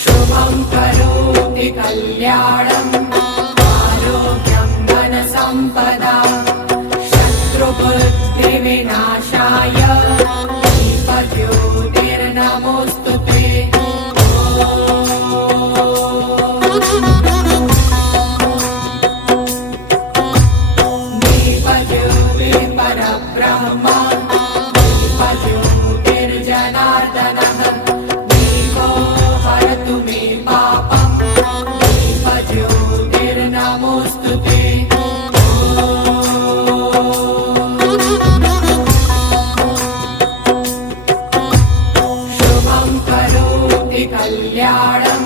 शुभं करोति कल्याणम् आरोग्यं धनसम्पदा शत्रुबुद्धिविनाशाय दीपज्योतिर्नमोऽस्तुते। दीपज्योतिः परब्रह्म दीपज्योतिर्जनार्दनः दीपो हरतु मे पापम् दीपज्योतिर्नमोऽस्तुते। शुभं करोति कल्याणम्